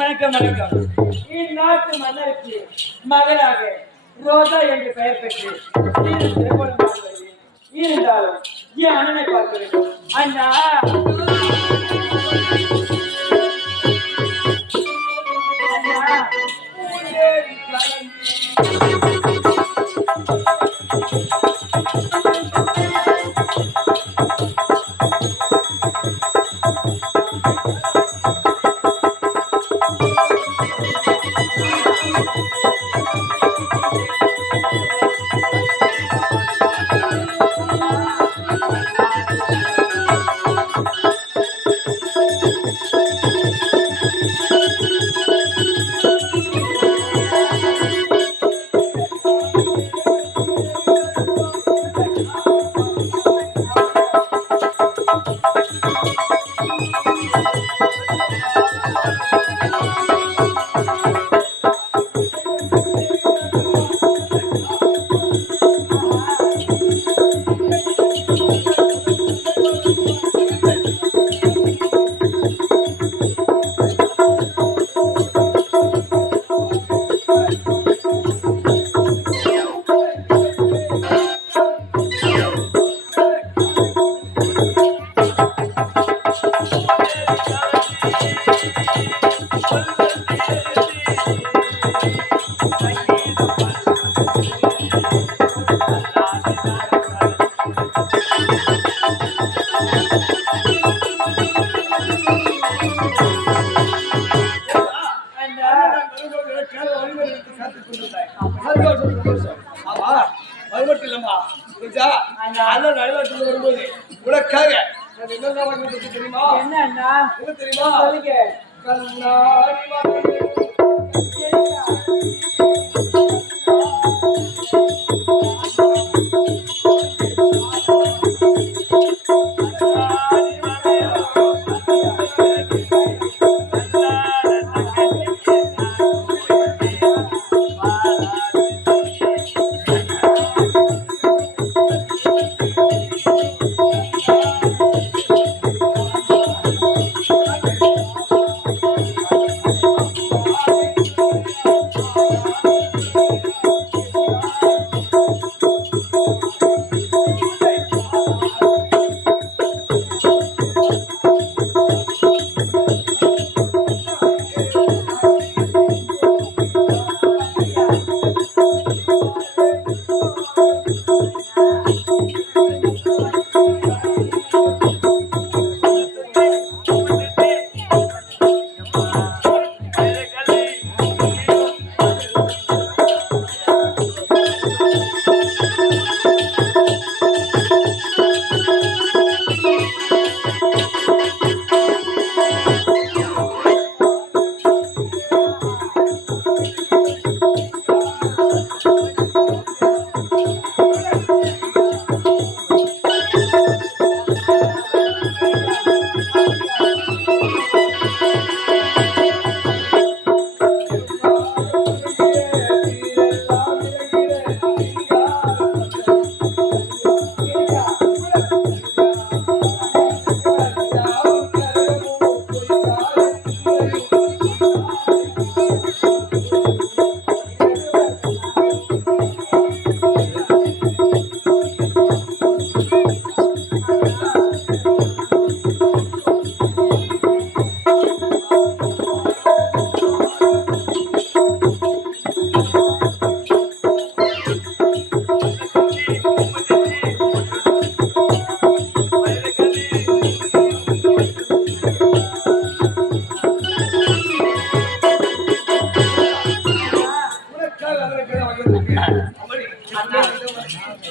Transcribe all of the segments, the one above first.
வணக்கம் வணக்கம். இந்நாட்டு மன்னருக்கு மகளாக ரோஜா என்று பெயர் பெற்று இருந்தாலும் என் அண்ணனை பார்க்க வேண்டும். அண்ணா வரும்போது உனக்காக தெரியுமா? என்ன தெரியுமா?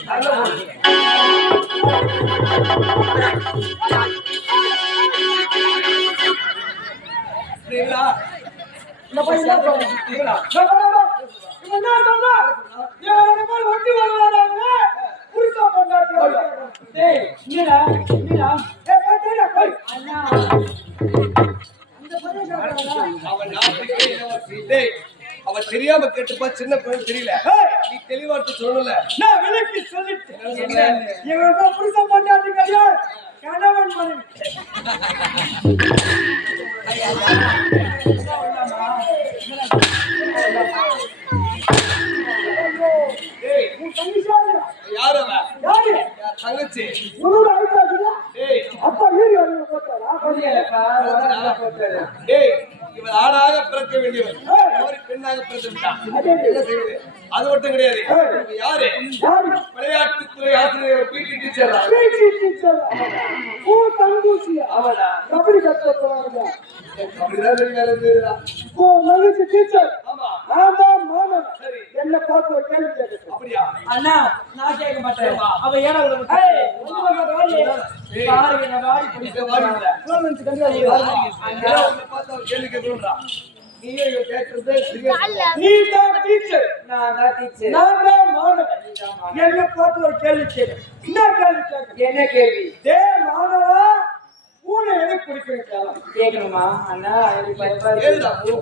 நல்ல போடு. சரிங்களா? இந்த பையன் என்ன சொல்றான்? சரிங்களா? இவன் என்ன சொல்றான்? இவன் ரெண்டு பேரும் ஒட்டி வருவாங்க. புருஷா பொண்டாட்டி. டேய், என்னடா? என்னடா? ஏய், போடா, போய். அண்ணா. அந்த பையன் சொல்றானா? அவன் நாட்டுக்கே இளவரசி. டேய், அவன் தெரியாம கேட்டுப்பா, சின்ன பையன் தெரியல. நீ தெளிவாட்டு சொல்லல. நான் விலைக்கு சொல்லிட்டேன். இவன் தான் புருஷா பொண்டாட்டி கிடையாது. கணவன் மனைவி. டேய், உன் தங்கச்சி யாரு? யாரு அவன்? யாரு? என் தங்கச்சி. உன்னோட அழுத்தாதுல? டேய், அப்பா வீடியோ போட்டாரா? புரியலப்பா. போட்டாரு. டேய், இவன் ஆணாக பிறக்க வேண்டியவன். அவரு பெண்ணாக பிறந்து விட்டான். என்ன செய்வது? அது மட்டும் கிடையாது. இவன் யாரு? யாரு? விளையாட்டுத்துறை ஆசிரியர் பிடி டீச்சர். பேச்சு டீச்சர். ஓ தங்கூசியா? அவனா? கபடி கத்த போறாங்க. அப்படிதான் தெரியும் இருந்ததுடா. ஓ மகிழ்ச்சி டீச்சர். ஆமா. ஆமா மாமா. சரி. என்ன பார்த்து ஒரு கேள்வி கேட்க. அப்படியா? அண்ணா நான் கேட்க மாட்டேன். அவ ஏடா உள்ள விட்டு. ஏய் வந்து வாடி. பாருங்க நான் வாடி இங்க வாடிடா. புடிச்சு கண்டாடி. அண்ணா உன்னை பார்த்து அவர் கேள்வி கேட்கணும்டா. நீயே இவன் கேட்கறது சரியா? நீ தான் டீச்சர். நான் தான் டீச்சர். நான் தான் மாணவன். என்ன பார்த்து ஒரு கேள்வி கேட்க. என்ன கேள்வி கேட்க? என்ன கேள்வி? டேய் மாணவா பூனை எதை குடிக்கிறீங்களா? கேட்கணுமா? அண்ணா எனக்கு பயமா கேளுடா, போ.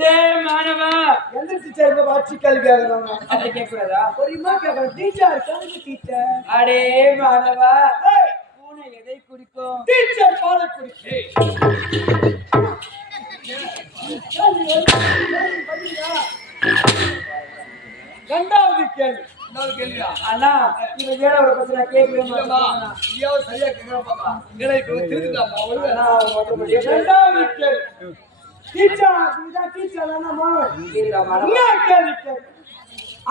டேய் மாணவா எந்த டீச்சருக்கு வாட்சி கேள்வி கேக்குறாங்க? அத கேக்குறதா? பொறுமையா கேக்குற டீச்சர் கேளுங்க டீச்சர். அடே மாணவா பூனை எதை குடிக்கும்? டீச்சர் பாலை குடிக்கும். ரெண்டாவது கேள்வி. இன்னொரு கேள்வியா? அண்ணா இவ ஏழாவது பிரச்சனை கேட்கவே இல்லம்மா, மாட்டானா? நீயாவது சரியா கேட்கறா பாப்பா. ஏன்னா இப்ப இவன் திருந்துட்டாம்மா, ஒழுங்கா. அண்ணா ரெண்டாவது கேள்வி. டீச்சர் இதுதான் டீச்சர் அண்ணா மாணவன். என்ன கேள்வி கேட்க?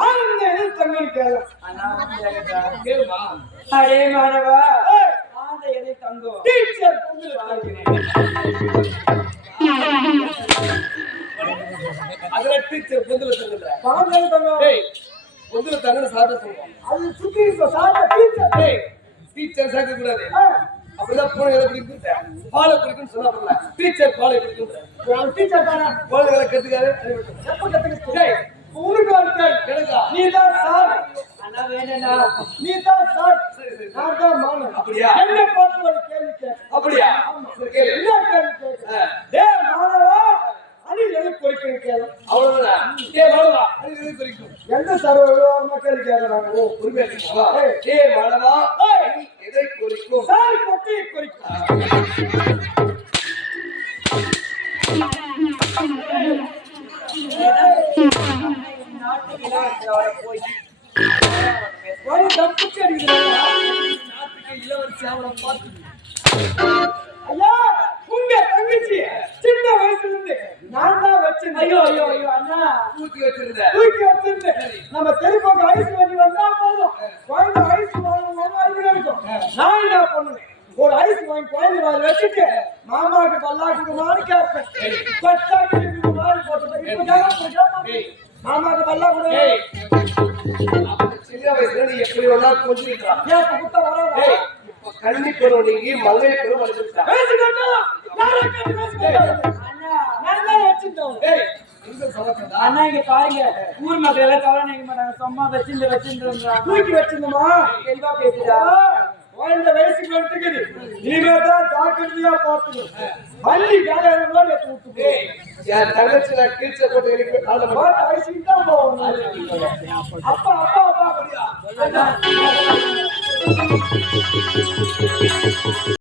ஆனந்த எதில் தங்கன்னு கேளு. அண்ணா கேளுமா. அடே மாணவா ஆந்த எதை தங்கும்? டீச்சர் அதுல டீச்சர் பொந்துல தங்குற. பாந்தல் தங்கும். டேய், பொந்துல தங்குற சாப்பிட சொல்லுவோம். அது சுத்தி இருக்க சாதா டீச்சர். டேய், டீச்சர் சேர்க்க கூடாது. அப்படிதான் பூனை எதை குடிக்கும்? பாலை குடிக்கும்னு சொன்னா போல. டீச்சர் பாலை குடிக்கும். டீச்சர் தானே குழந்தைகளை கத்துக்காரு. எப்ப கத்துக்கிட்டு? டேய் உனக்கு ஒரு கேள்வி. எனக்கா? நீ தான் சார். அண்ணா வேணா நீ தான் சார். சரி, சரி. நான் தான் மாணவன். அப்படியா? என்ன பார்த்து ஒரு கேள்வி கேட்க. அப்படியா? சரி, கேளு. என்ன கேள்வி கேட்க? டேய் மாணவா அணில் எதை குறிக்கிறீங்க கேளு. அவ்வளவுதான். டேய், மாணவா, அது எதை குறிக்கும்? எந்த சார் விவரமா கேள்வி கேட்கறாங்க? ஓ, பொறுமையா கேட்கவா? டேய், மாணவா, நீ எதை குறிக்கும்? சார் கொட்டையை குறிக்கும். ஒரு தப்புக்கு அடிக்கிறாங்க. நாட்டுக்கு இளவரசி அவளை பார்த்து. ஐயா உங்க தங்கச்சி சின்ன வயசுல இருந்து நான் தான் வச்சேன். ஐயோ ஐயோ ஐயோ அண்ணா தூக்கி வச்சிருந்த. தூக்கி வச்சிருந்தேன். நம்ம தெருப்பக்கம் ஐஸ் வண்டி வந்தா போதும். குழந்தை ஐஸ் வாங்கணும் ஐடியா இருக்கும். நான் என்ன பண்ணுவேன்? ஒரு ஐஸ் வாங்கி குழந்தை வாங்கி வச்சுட்டு மாமாவுக்கு பல்லாக்குமான்னு கேட்பேன். பட்டாக்கு மாதிரி போட்டு மாமாவுக்கு பல்லா கூட சின்ன வயசுல நீ எப்படி ஒன்னா கொஞ்சிருக்கான். ஏன் குத்த வராதா? கல்வி பெறும் நீங்கி மல்லை பெறும் வளர்ந்துட்டான். அண்ணா இங்க பாருங்க ஊர் மக்கள் எல்லாம் கவலை நினைக்க மாட்டாங்க. சும்மா வச்சிருந்து தூக்கி வச்சிருந்தோமா எங்க பேசுதா? குழந்தை வயசுக்கு வந்துக்குது. இனிமேதான் ஜாக்கிரதையா பார்த்துக்கணும். பள்ளி காலையில எடுத்து விட்டு என் தங்கச்சி நான் கீழ்ச்ச போட்டு எழுப்பி காலை போட்டு வயசுக்கு தான் போகணும். அப்பா அப்பா அப்பா அப்படியா?